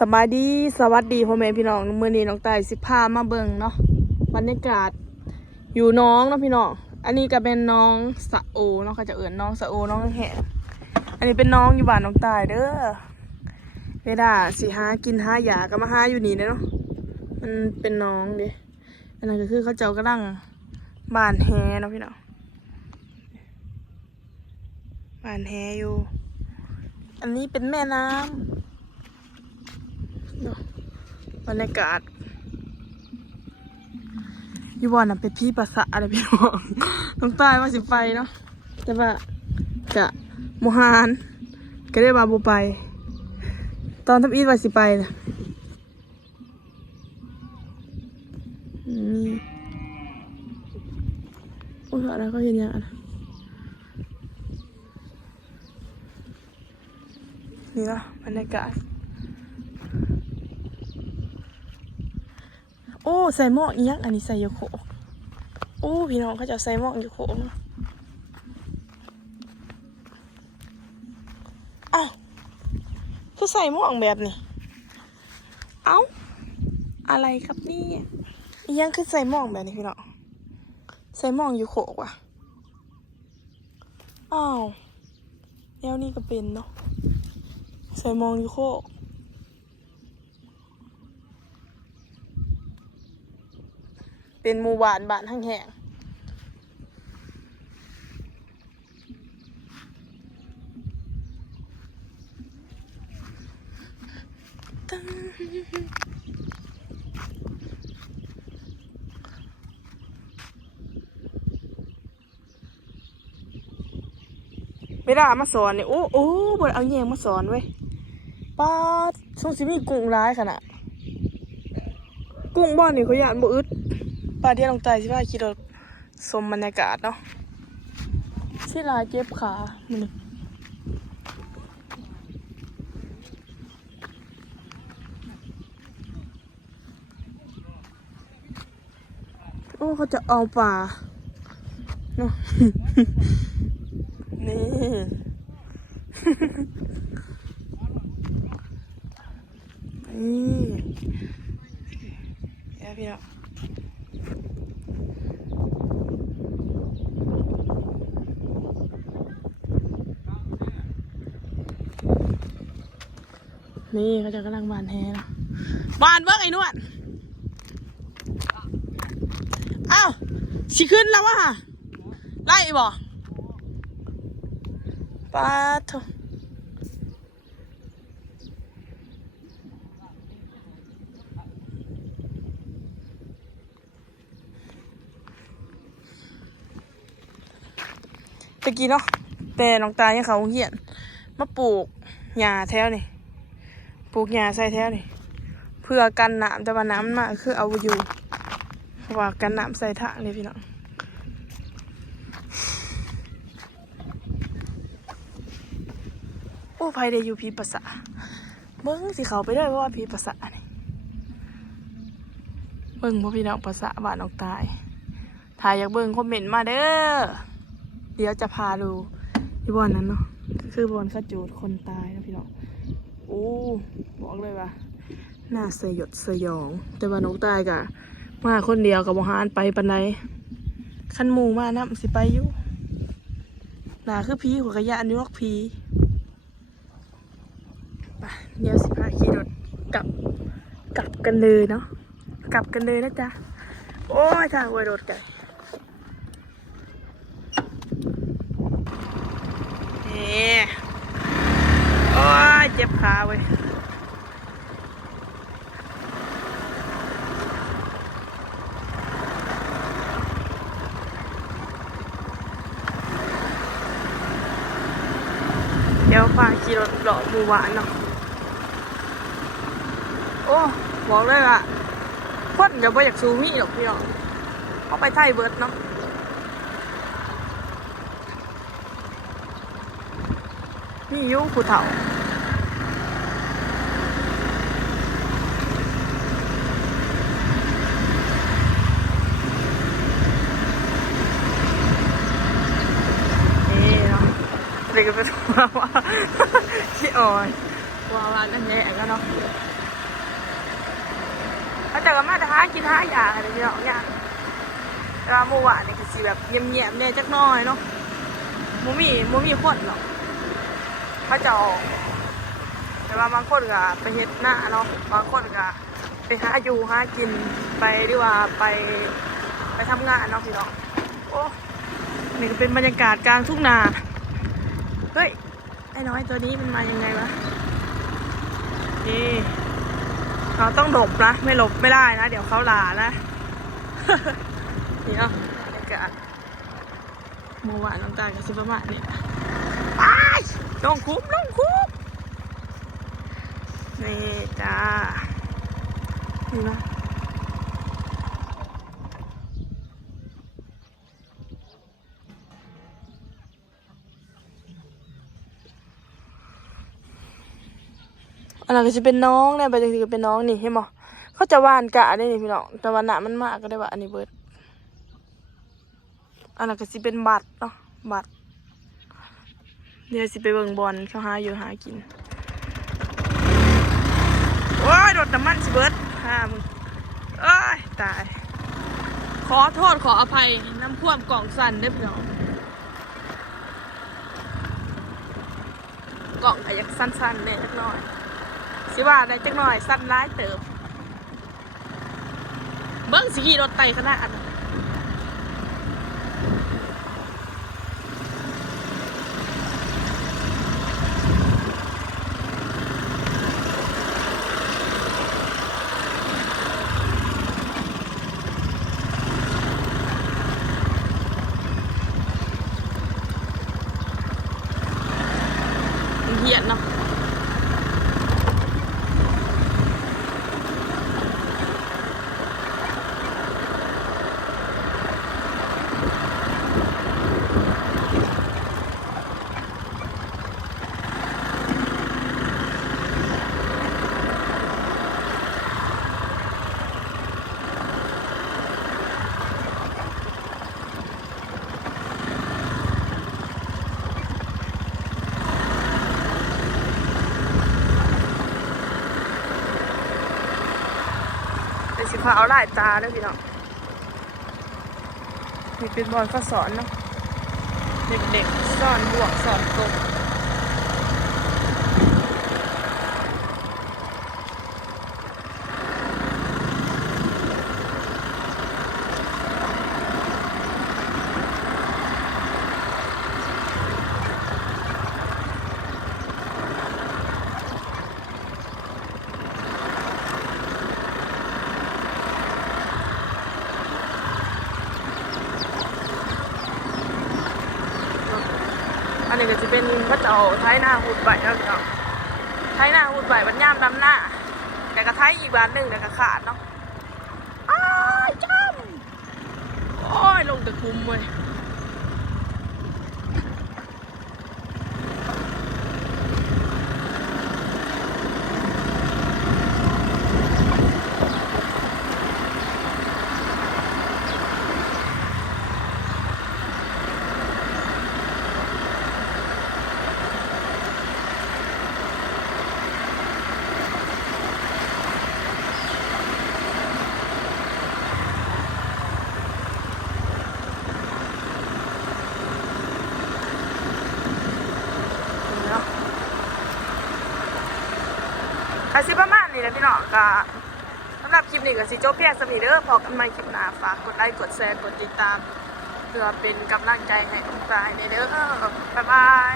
สบายดีสวัสดีพ่อแม่พี่น้องมื้อนี้น้องตายสิพามาเบิ่งเนาะบรรยากาศอยู่น้องเนาะพี่น้องอันนี้ก็เป็นน้องสะโอเนาะเขาจะเอิ้นน้องสะโอน้องแหะอันนี้เป็นน้องอยู่บ้านน้องตายเด้อเวลาสิหากินหาหยาก็มาหาอยู่นี่เนาะมันเป็นน้องเด้อันนั้นก็คือเขาเจ้ากำลังบ้านแฮเนาะพี่น้องบ้านแฮอยู่อันนี้เป็นแม่น้ำบรรยากาศอยู่บ่อนน่ะเป็นพี่ภาษาอะไรพี่น้องต้องตายว่าสิไปเนาะแต่ว่าจะโมหานก็ได้มาบุไปตอนทำอีทว่าสิไปนะโอ้ยอะไรก็เห็นอย่างนั้นนี่เนาะบรรยากาศโอ้ใส่หม้ออียักอันนี้ใส่ยูโคโอ้พี่น้องเขาจะใส่หม้อยูโคอ้าวคือใส่หม้อแบบนี้เอ้าอะไรครับนี่อียังคือใส่หม้อแบบนี้พี่น้องใส่หม้อยูโคว่ะอ้าวแล้วนี่ก็เป็นเนาะใส่หม้อยูโคเป็นหมู่บ้านบ้านแห้งไม่ได้มาสอนเนี่ยโอ้บนเอาแยงมาสอนเว้ยป้าช่วงสิมีกุ้งร้ายขนาดกุ้งบ้านนี่เขาอยากบ่อึดป้าเดียวลงใจสิว่าคิดว่าสมบรรยากาศเนาะสิลายเจ็บขามันโอ้เขาจะเอาป่าเนาะนี่นี่พี่น้องนี่เขาจะกำลังบานแฮนะบานเบิ้งไอ้นวดอ้าวสิขึ้นแล้ววะไล่บ่ปาโถตะกี้เนาะแต่น้องตายังเขาเหียนมาปลูกหญ้าแถวนี่ปลูกหญ้าใส่แถวนี่เพื่อกันน้ำแต่ว่าน้ำมาคือเอาอยู่ว่ากันน้ำใส่ถังเลยพี่น้องโอ้ภัยได้อยู่พีภาษาเบิ้งสิเขาไปด้วยว่าพีภาษานี่เบิ้งพ่พี่น้องภาษาบ้านน้องตายถ่ายอยากเบิ้งคอมเมนต์มาเด้อเดี๋ยวจะพาดูที่บ่อนนั้นเนาะคือบอนขจูดคนตายนะพี่น้องโอ้บอกเลยว่าน่าสยดสยองแต่ว่าน้องตายกะมาคนเดียวกับมหานไปปันไดขันหมูมานะสิไปอยู่หนาคือผีหัวกระยานนี่วอกผีไปเดี๋ยวสิพาขี่รถกลับกันเลยเนาะกลับกันเลยนะจ๊ะโอ้ยทางไวรถไก่โอ้ยเจ็บขาเว้ยเดี๋ยวพาขี่รถเลาะหมู่บ้านเนาะโอ้บอกเลยอะคนเดี๋ยวไปอยากซูมี่หรอกพี่น้องเขาไปไทยเบิร์ดเนาะนี่ยุ่งผู้เฒ่าเด็กก็ไปดูว่าขี้อ่อนว่านั่นแหละก็เนาะ เขาจะก็มาจะหากินหาอย่างอะไรพี่น้องเนี่ยแต่ว่าเมื่อวานนี่คือสีแบบเงียบๆเนี่ยจักหน้อยเนาะมูมีคนหรอกเขาจะออกแต่ว่าบางคนก็ไปเฮ็ดหน้าเนาะบางคนก็ไปหาอยู่หากินไปดีว่าไปทำงานเนาะพี่น้องโอ้นี่ก็เป็นบรรยากาศกลางทุ่งนาเฮ้ยไอ้น้อยตัวนี้มันมายังไงวะนี่เขาต้องหลบนะไม่หลบไม่ได้นะเดี๋ยวเขาหลานะ นี่เนาะบรรยากาศเมื่อวานน้องตากับซิประมาณนี้ไปลงคุ้มนี่จ้านี่นะอันนั้นก็จะเป็นน้องเนี่ยไปจริงๆก็เป็นน้องนี่เห็นไหมเขาจะหวานกะได้นี่พี่น้องแต่ว่าหนามันมากก็ได้ว่าอันนี้เบิดอันนั้นก็จะเป็นบัตรเนาะบัตรเดี๋ยวสิไปเบิ่งบอลเขาหาอยู่หากินโอ้ยรถน้ำมันสิเบิดห้ามึงเอ้ยตายขอโทษขออภัยน้ำท่วมกล่องสั่นเด้อพี่น้องกล่องอยากสั้นๆเนี่ยจักหน่อยสิว่าได้จักหน่อยสั้นร้ายเติบเบิ้งสิขี่รถไต่ขนาดเหี้ยนเนาะสิพาเอาหลายตาเด้อพี่น้องนี่เป็นบอลก็สอนเนาะเด็กๆสอนบวกสอนกบอันนี้ก็จะเป็นพระเจ้าไทยหน้าหุดใบแล้วพี่น้องไทยหน้าหุดใบบรรยามดำหน้าแต่ก็ไทยอีกบานหนึ่งแต่ก็ขาดเนาะอ้ายจ้ำโอ้ยลงตะคุ่มเว้ยอาสิประมาณนี้นะพี่น้องก็สำหรับคลิปนี้ก็สิจบเพียงสมีเด้อพอกันใหม่คลิปหน้าฝากกดไลค์กดแชร์กดติดตามเพื่อเป็นกำลังใจให้ทุกท่านในเด้อบ๊ายบาย